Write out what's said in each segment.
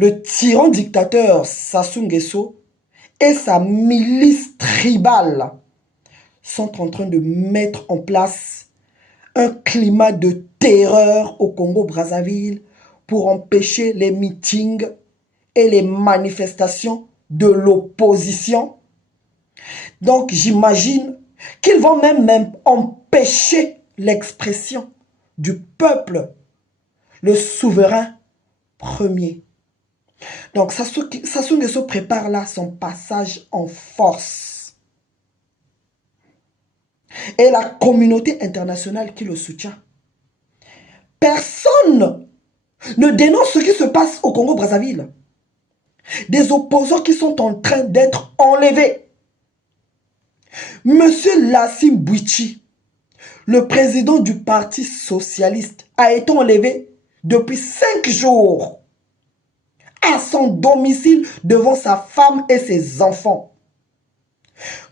le tyran dictateur Sassou Nguesso et sa milice tribale sont en train de mettre en place un climat de terreur au Congo-Brazzaville pour empêcher les meetings et les manifestations de l'opposition. Donc j'imagine qu'ils vont même empêcher l'expression du peuple, le souverain premier. Donc Sassou Nguesso prépare là son passage en force. Et la communauté internationale qui le soutient. Personne ne dénonce ce qui se passe au Congo-Brazzaville. Des opposants qui sont en train d'être enlevés. Monsieur Lassine Bouichi, le président du Parti socialiste, a été enlevé depuis 5 jours à son domicile devant sa femme et ses enfants.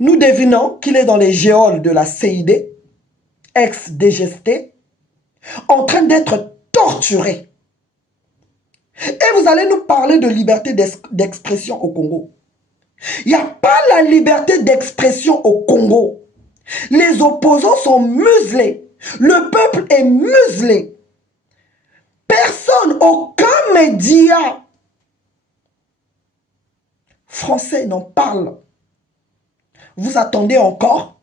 Nous devinons qu'il est dans les geôles de la CID, ex-DGST, en train d'être torturé. Et vous allez nous parler de liberté d'expression au Congo. Il n'y a pas la liberté d'expression au Congo. Les opposants sont muselés. Le peuple est muselé. Personne, aucun média français n'en parle. Vous attendez encore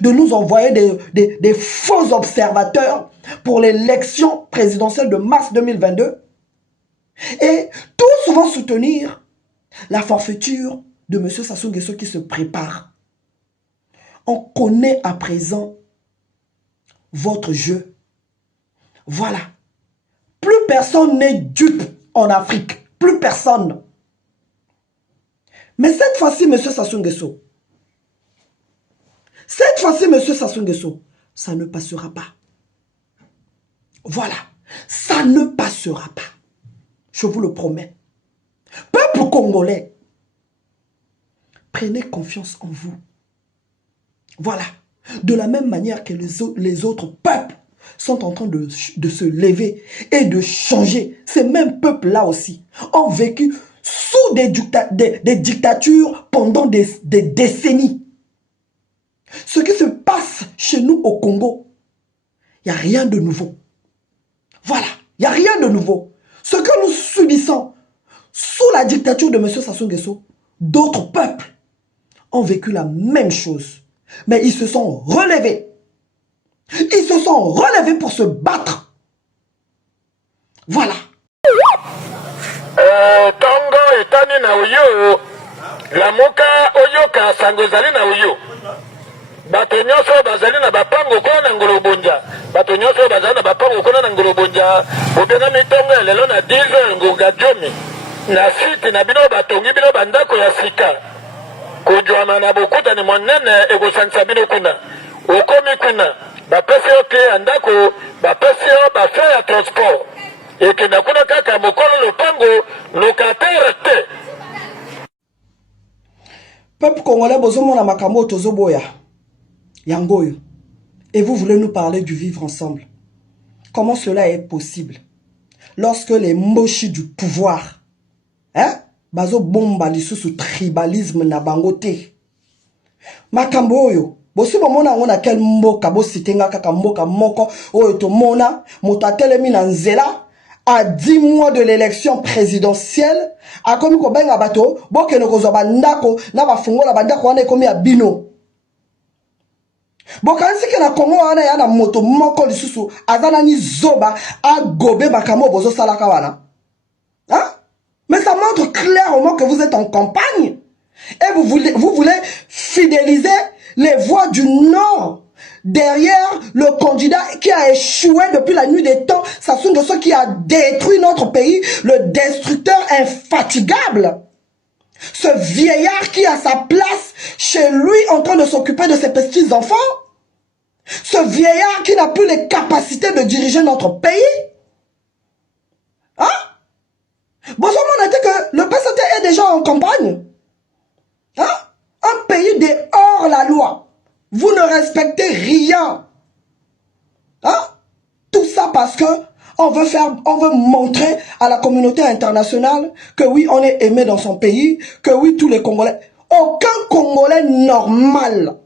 de nous envoyer des faux observateurs pour l'élection présidentielle de mars 2022 et tous vont soutenir la forfaiture de M. Sassou Nguesso qui se prépare. On connaît à présent votre jeu. Voilà. Plus personne n'est dupe en Afrique. Plus personne. Mais cette fois-ci, M. Sassou Nguesso, ça ne passera pas. Voilà. Ça ne passera pas. Je vous le promets. Peuple congolais, prenez confiance en vous. Voilà. De la même manière que les autres peuples sont en train de se lever et de changer. Ces mêmes peuples-là aussi ont vécu sous des dictatures pendant des décennies. Ce qui se passe chez nous au Congo, il n'y a rien de nouveau. Voilà, il n'y a rien de nouveau. Ce que nous subissons sous la dictature de M. Sassou Nguesso, d'autres peuples ont vécu la même chose. Mais ils se sont relevés. Ils se sont relevés pour se battre. Voilà. Tongo etani na uyo, la moka oyoka sangozali na uyo. Bato nyonso bazali na bapango kona na ngolobonja. Bato nyonso bazali na bapango kona na ngolobonja. Obenga mitongo ya lelo na 10 ngonga jomi. Na site na bino batongi bino bandako ya sika. Kujwama na bokuta ni monene ekosanisa bino kuna. Okomi kuna. Bapesi yo ke andako, bapesi yo bafe ya transport. Eke na kuna kaka mokolo lopango locataire te. Peuple congolais bozomona makambo tozoboya. Yangoyo. Et vous voulez nous parler du vivre ensemble. Comment cela est possible? Lorsque les mochis du pouvoir, bazo bomba lisusu tribalisme na bangote. Makambo oyo. Bosi bomona ngona quel mboka bosi tenga kaka mboka moko oyo to mona motatelemi na nzela à 10 mois de l'élection présidentielle a komi ko benga bato bokeno kozwa bandako na bafungola bandako wana ekomi ya bino. Bokanisi ke na Congo wana ya na moto moko lisusu azana ni zoba a gobe bakamo bozo salaka wana. Hein? Mais ça montre clairement que vous êtes en campagne et vous voulez fidéliser les voix du Nord derrière le candidat qui a échoué depuis la nuit des temps, Sassou Nguesso qui a détruit notre pays, le destructeur infatigable. Ce vieillard qui a sa place chez lui en train de s'occuper de ses petits-enfants. Ce vieillard qui n'a plus les capacités de diriger notre pays. Hein? Bon, on a dit que le PCT est déjà en campagne. Hein? Un pays de hors la loi. Vous ne respectez rien. Hein? Tout ça parce que On veut montrer à la communauté internationale que oui, on est aimé dans son pays, que oui, tous les Congolais. Aucun Congolais normal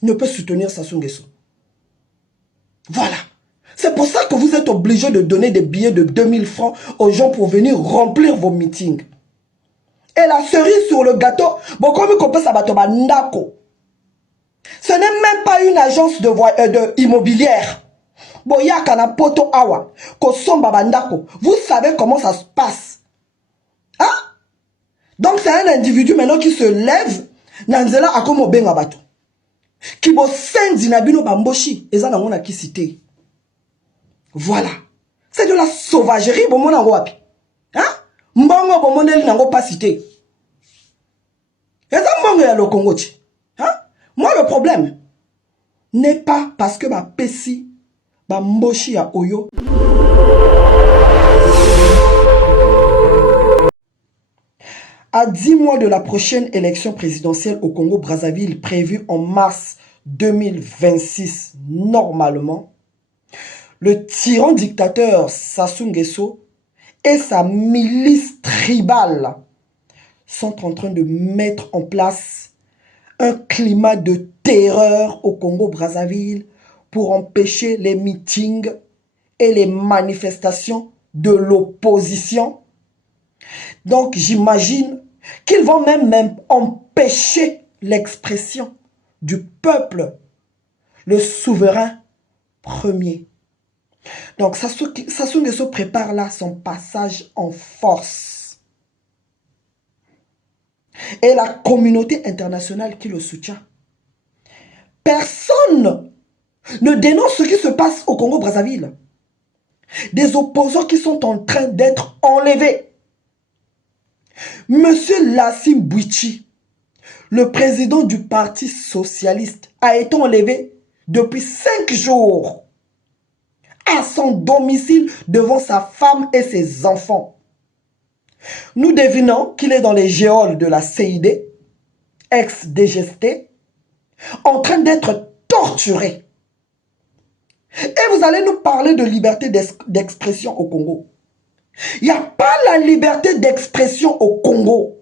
ne peut soutenir Sassou Nguesso. Voilà. C'est pour ça que vous êtes obligé de donner des billets de 2000 francs aux gens pour venir remplir vos meetings. Et la cerise sur le gâteau, ce n'est même pas une agence de immobilière. Vous savez comment ça se passe. Hein? Donc c'est un individu maintenant qui se lève, Nanzela akomo benga bato. Qui bo sendi na bino bamboshi, eza na mona ki cité. Voilà. C'est de la sauvagerie, bon mona wapi. Hein? Mbongo bon moneli nango pas cité. Eza mbongo ya lo Congo chi. Hein? Moi le problème n'est pas parce que ma pesi ba mboshi ya oyo. À 10 mois de la prochaine élection présidentielle au Congo-Brazzaville prévue en mars 2026 normalement, le tyran dictateur Sassou Nguesso et sa milice tribale sont en train de mettre en place un climat de terreur au Congo-Brazzaville pour empêcher les meetings et les manifestations de l'opposition. Donc j'imagine qu'ils vont même empêcher l'expression du peuple, le souverain premier. Donc Sassou Nguesso prépare là son passage en force. Et la communauté internationale qui le soutient. Personne ne dénonce ce qui se passe au Congo-Brazzaville. Des opposants qui sont en train d'être enlevés. Monsieur Lassim Bouichi, le président du Parti socialiste, a été enlevé depuis 5 jours à son domicile devant sa femme et ses enfants. Nous devinons qu'il est dans les geôles de la CID, ex-DGST, en train d'être torturé. Et vous allez nous parler de liberté d'expression au Congo. Il n'y a pas la liberté d'expression au Congo.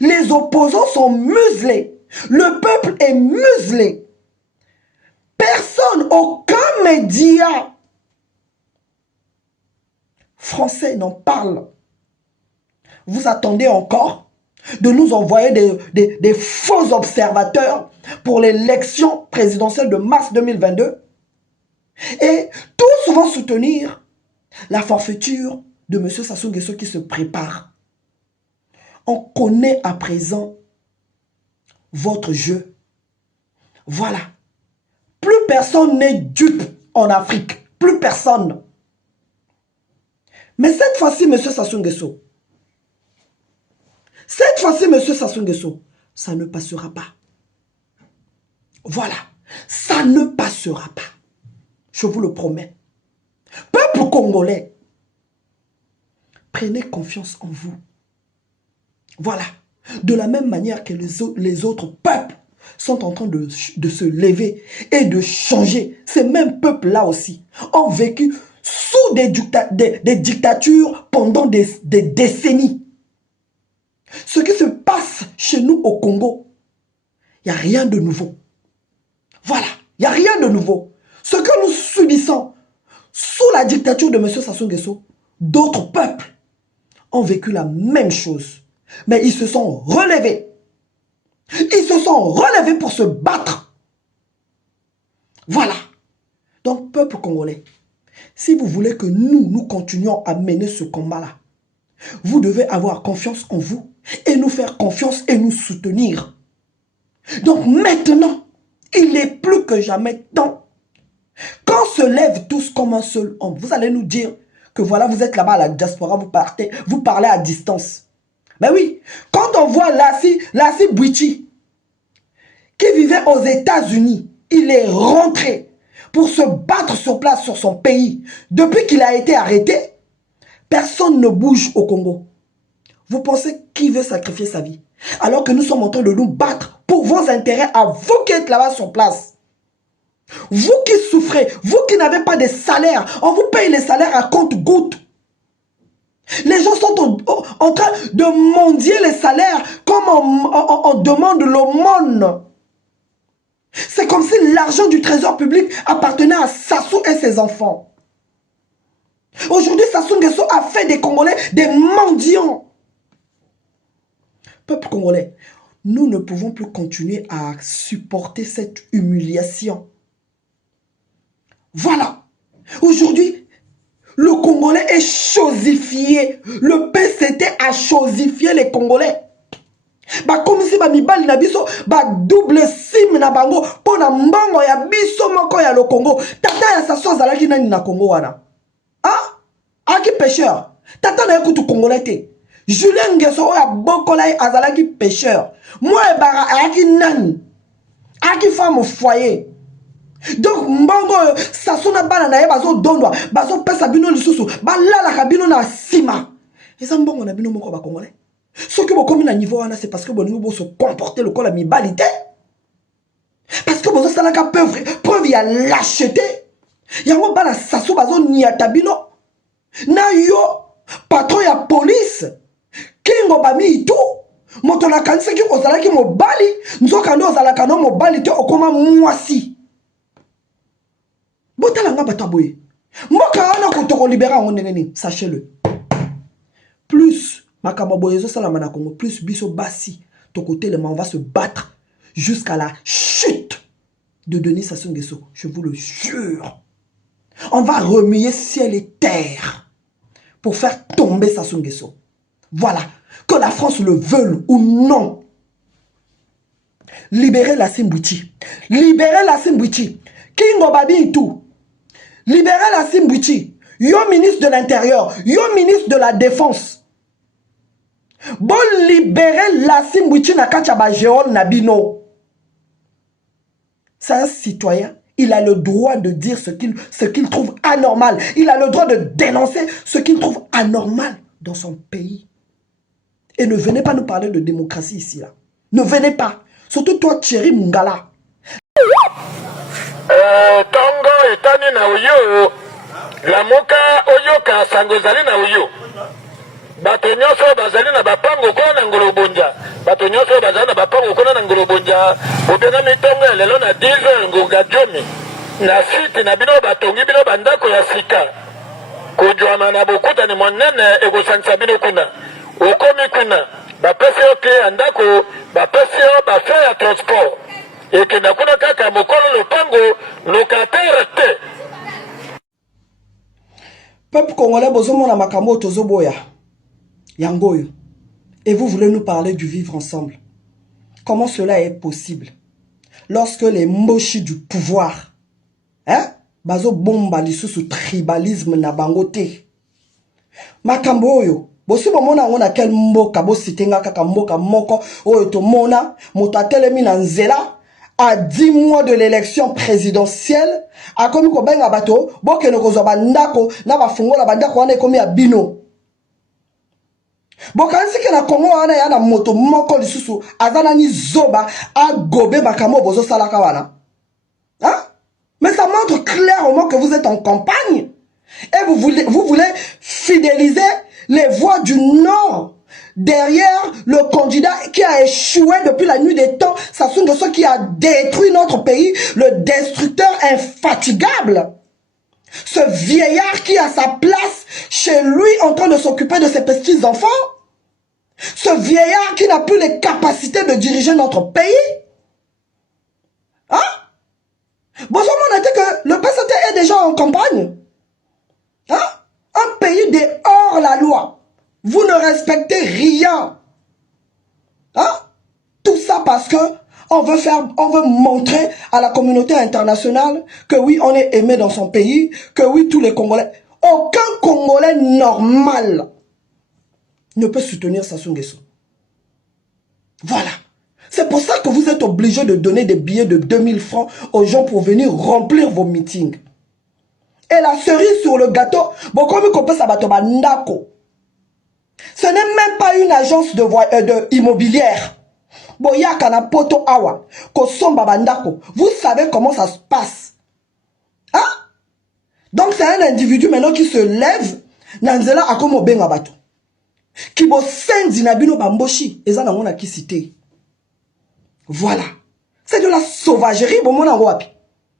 Les opposants sont muselés. Le peuple est muselé. Personne, aucun média français n'en parle. Vous attendez encore de nous envoyer des faux observateurs pour l'élection présidentielle de mars 2022 et tous vont soutenir la forfaiture de M. Sassou Nguesso qui se prépare. On connaît à présent votre jeu. Voilà. Plus personne n'est dupe en Afrique. Plus personne. Mais cette fois-ci, M. Sassou Nguesso, ça ne passera pas. Voilà. Ça ne passera pas. Je vous le promets. Peuple congolais, prenez confiance en vous. Voilà. De la même manière que les autres peuples sont en train de se lever et de changer. Ces mêmes peuples-là aussi ont vécu sous des dictatures pendant des décennies. Ce qui se passe chez nous au Congo, il n'y a rien de nouveau. Voilà, il n'y a rien de nouveau. Ce que nous subissons sous la dictature de M. Sassou Nguesso, d'autres peuples ont vécu la même chose. Mais ils se sont relevés. Ils se sont relevés pour se battre. Voilà. Donc, peuple congolais, si vous voulez que nous continuions à mener ce combat-là, vous devez avoir confiance en vous et nous faire confiance et nous soutenir. Donc maintenant, il est plus que jamais temps. Quand se lèvent tous comme un seul homme, vous allez nous dire que voilà, vous êtes là-bas à la diaspora, vous parlez à distance. Mais oui, quand on voit Lassim Bouichi, qui vivait aux États-Unis, il est rentré pour se battre sur place sur son pays. Depuis qu'il a été arrêté, personne ne bouge au Congo. Vous pensez qui veut sacrifier sa vie? Alors que nous sommes en train de nous battre pour vos intérêts à vous qui êtes là-bas sur place. Vous qui souffrez, vous qui n'avez pas de salaire, on vous paye les salaires à compte-gouttes. Les gens sont en train de mendier les salaires comme on demande l'aumône. C'est comme si l'argent du trésor public appartenait à Sassou et ses enfants. Aujourd'hui, Sassou Nguesso a fait des Congolais des mendiants. Peuple congolais, nous ne pouvons plus continuer à supporter cette humiliation. Voilà. Aujourd'hui, le Congolais est chosifié. Le PCT a chosifié les Congolais. Comme si mibali na biso double sim na bango pona mbongo ya biso moko ya le Congo. Tata ya Sassou azalaki nani na Congo wana? Ah? Aki pêcheur. Tata na ekutu Congolais te. Julien Nguesso oya bokola azalaki pêcheur. Moi ebara aki nani? Aki femme au foyer. Donc mbongo Sassou na bana na ye bazo dondwa, bazo pesa bino lisusu, balala ka bino na sima. Eza mbongo na bino moko ba Congolais. Ce que vous commis à niveau, c'est parce que vous se comportez le col à mi-balité. Parce que vous avez la preuve, il y a lâcheté. Il y a un peu de Sassou Bazo Niatabino. Na yo, patron ya police. Kingo bami itu. Motona kanise ki ozalaki mobali. Nzokando ozalaka no mobali te okoma mwasi. Botala nga bataboye. Mboka wana kotoko libéra ngondengeni, sachez-le. Plus plus biso basi ton côté on va se battre jusqu'à la chute de Denis Sassou Nguesso, je vous le jure. On va remuer ciel et terre pour faire tomber Sassou Nguesso. Voilà, que la France le veuille ou non. Libérez la Simbouti. Libérez la Simbouti. Kingo Babi et tout. Libérez la Simbouti. Yo ministre de l'Intérieur, yo ministre de la Défense. Bon libérer la Simbouti na kachaba Géol Nabino. C'est un citoyen. Il a le droit de dire ce qu'il trouve anormal. Il a le droit de dénoncer ce qu'il trouve anormal dans son pays. Et ne venez pas nous parler de démocratie ici. Là. Ne venez pas. Surtout toi, Thierry Mungala. Tongo etani na uyo. La moka oyoka sangozali na uyo. Bato nyonso bazali na bapango kona na ngolobonja. Bato nyonso bazali na bapango kona na ngolobonja. Obena mitongo ya lelo na 10 ngonga jomi. Na site na bino batongi bino bandako ya sika. Kujwama na bokuta ni monene ekosanisa bino kuna. Okomi kuna. Bapesi yo ke andako, bapesi yo bafe ya transport. Eke na kuna kaka mokolo lopango locataire te. Peuple congolais bozomo na makambo tozoboya. Yangoyo. Et vous voulez nous parler du vivre ensemble. Comment cela est possible? Lorsque les mochis du pouvoir, bazo bomba lisusu tribalisme na bangote. Makambo oyo. Bosi bomona ngona quel mboka bo sitenga kaka mboka moko oyo to mona motatelemi na nzela à 10 mois de l'élection présidentielle a komi ko benga bato bokeno kozwa bandako na bafungola bandako wana ekomi ya bino. Bokanisi ke na Congo wana ya na moto moko lisusu azana ni zoba a gobe bakamo bozo salaka wana. Hein? Mais ça montre clairement que vous êtes en campagne et vous voulez fidéliser les voix du Nord derrière le candidat qui a échoué depuis la nuit des temps, Sassou Nguesso qui a détruit notre pays, le destructeur infatigable. Ce vieillard qui a sa place chez lui en train de s'occuper de ses petits-enfants. Ce vieillard qui n'a plus les capacités de diriger notre pays. Hein? Bon, on a dit que le PCT est déjà en campagne. Hein? Un pays de hors la loi. Vous ne respectez rien. Hein? Tout ça parce que on veut montrer à la communauté internationale que oui, on est aimé dans son pays, que oui, tous les Congolais, aucun Congolais normal ne peut soutenir Sassou Nguesso. Voilà. C'est pour ça que vous êtes obligé de donner des billets de 2000 francs aux gens pour venir remplir vos meetings. Et la cerise sur le gâteau, ce n'est même pas une agence de immobilière. Vous savez comment ça se passe. Donc c'est un individu maintenant qui se lève, nanzela akomo benga bato. Qui bo sendi na bino bamboshi, eza na ngona ki cité. Voilà. C'est de la sauvagerie, bon mon nango wapi.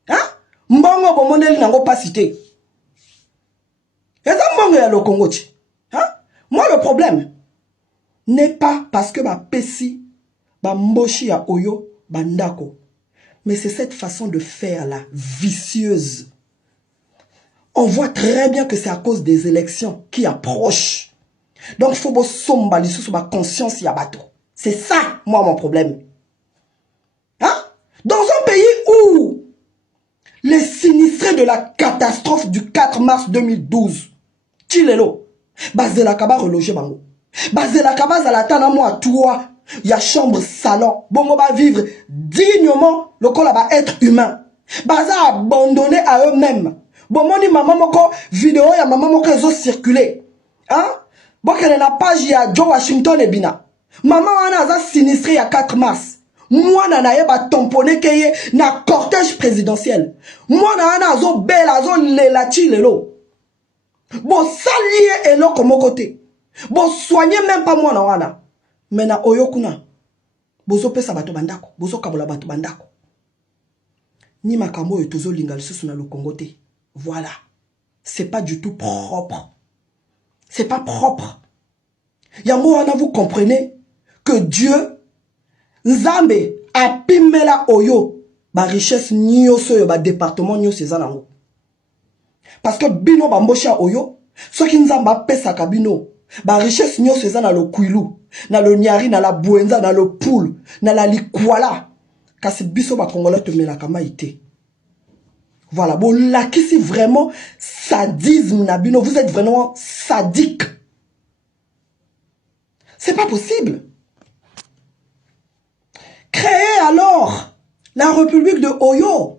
Hein? Mbongo bon moneli nango pas cité. Eza mbongo ya lo Congo ti. Hein? Moi le problème n'est pas parce que ba pesi ba mboshi ya oyo bandako. Mais c'est cette façon de faire là, vicieuse. On voit très bien que c'est à cause des élections qui approchent. Donc, il faut que somba sur ma conscience ya bateau. C'est ça, moi, mon problème. Hein? Dans un pays où les sinistrés de la catastrophe du 4 mars 2012, Chilelo, basé la kaba relogé bango. Basé la kaba zalatana moi toi, il y a chambre salon. Bongo va vivre dignement, le col va être humain. Baza abandonné à eux-mêmes. Bon, moi, maman, moko vidéo, ya maman, moko, ils ont circulé. Hein? Bon, qu'elle n'a pas, il y a Joe Washington et Bina. Maman, on a sinistré il y a 4 mars. Moi, nana, ba tamponné keye na cortège présidentiel. Moi, nana, zo belle, zo lelati lelo. Bon, salier et l'eau comme côté. Bon, soignez même pas moi, na. Mais na oyokuna. Bozo pesa bato bandako. Bozo kabola bato bandako. Ni makambo et tozo lingal sous na le Congo te. Voilà. C'est pas du tout propre. C'est pas propre. Yango wana, vous comprenez que Dieu, Nzambe, a pimela oyo, ba richesse nyoso yo, ba département nyoso ezanango. Parce que bino ba mbosha oyo, ce qui Nzamba pesa kabino, ba richesse nyoso ezana lo kuilu, na lo nyari, na la buenza, na lo poule, na la likwala. Kasi biso ba Congolais te mela kama ite. Voilà, bon, là, qui c'est vraiment sadisme, Nabino, vous êtes vraiment sadique. C'est pas possible. Créez alors la République de Oyo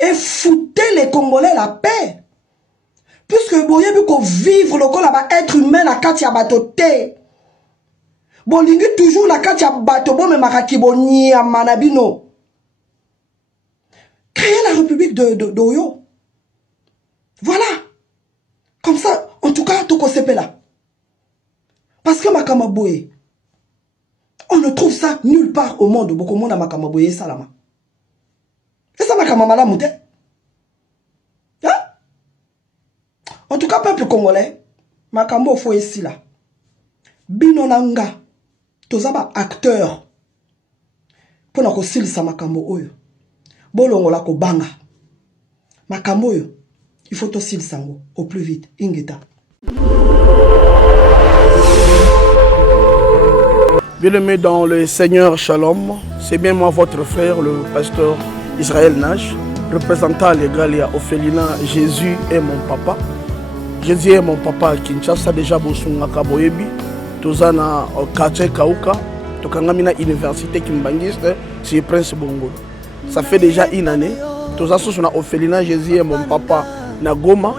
et foutez les Congolais la paix. Puisque vous voyez qu'on vivre le corps là-bas, être humain, la katia batote. Bon, l'ingu toujours la katia bato, bon, mais marakibo ni à Manabino. Créer la République d'Oyo. Voilà. Comme ça, en tout cas, tout qu'on là. Parce que Makamaboué, on ne trouve ça nulle part au monde. Beaucoup de monde a Makamaboué, ça là. Et ça, Makamamala Mouté. Hein? En tout cas, peuple congolais, Makambo faut ici là. Binonanga, tozaba acteur. Pour nous aussi, ça Makambo Oyo. Bolongola ko banga. Makambo yo. Il faut aussi le sango au plus vite. Ingeta. Bien-aimé dans le Seigneur Shalom, c'est bien moi votre frère, le pasteur Israël Nash, représentant légal et Ophelina. Jésus est mon papa. Jésus est mon papa à Kinshasa, déjà Bosunga Kaboyebi, Tozana Kache Kauka, Tokangamina Université Kimbangiste, c'est Prince Bongo. Ça fait déjà une année. Tous as sur Ophelina, Jésus est mon papa na Goma.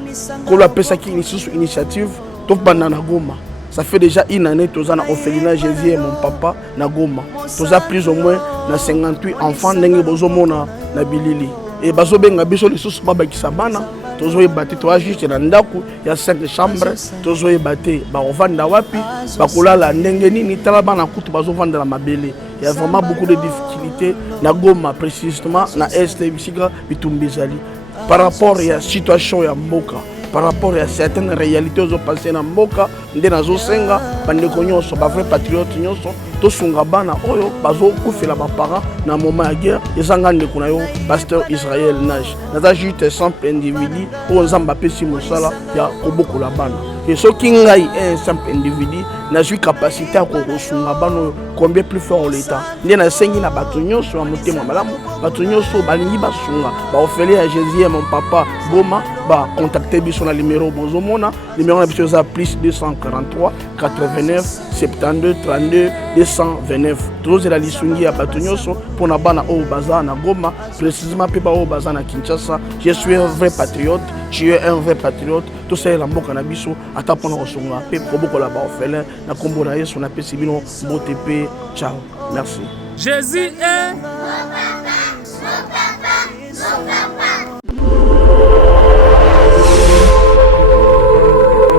Qu'on appelle ça qui initiative, tout banana Goma. Ça fait déjà une année. Tous as Ophelina, Jésus est mon papa na Goma. Tous as plus ou moins na 58 enfants n'engue bozomona na bilili. Et bazo benga biso les sous baba kisabana. Tous os batté toi juste na ndaku. Il y a 5 chambres. Tous os batté. Ba ovanda wapi. Ba kolala n'engue ni talaba na kutu bazo vendre la mabele. Il y a vraiment beaucoup de difficultés na Goma précisément na Est Bisika Bitumbizali par rapport à la situation ya mboka, par rapport à certaines réalités aux passées na mboka nde nazo senga bandeko nyonso ba vrai patriote nyonso to sunga bana oyo bazo kufela ba parents na moment ya guerre ezanga ndeko na yo pasteur Israël Nash naza juste simple individu o nzamba pesi mosala ya kobokola bana et ce qui ngai un simple individu n'a eu capacité à kosunga bana combien plus fort l'état nde na sengi na bato nyonso ya motema malamu bato nyonso balingi basunga ba ofele ya Jésus mon papa Goma ba contacter biso na numéro bozomona numéro na biso za plus 243 89 72 32 229 tous la lisungi ya bato nyonso pona bana o baza na Goma précisément pe ba o baza na Kinshasa. Je suis un vrai patriote, tu es un vrai patriote. Tout ça la mboka na biso ata pona kosunga pe kobokola ba ofele na kombo na Yesu na pesi bino motepe. Ciao, merci. Jésus est mon papa, mon papa, mon papa.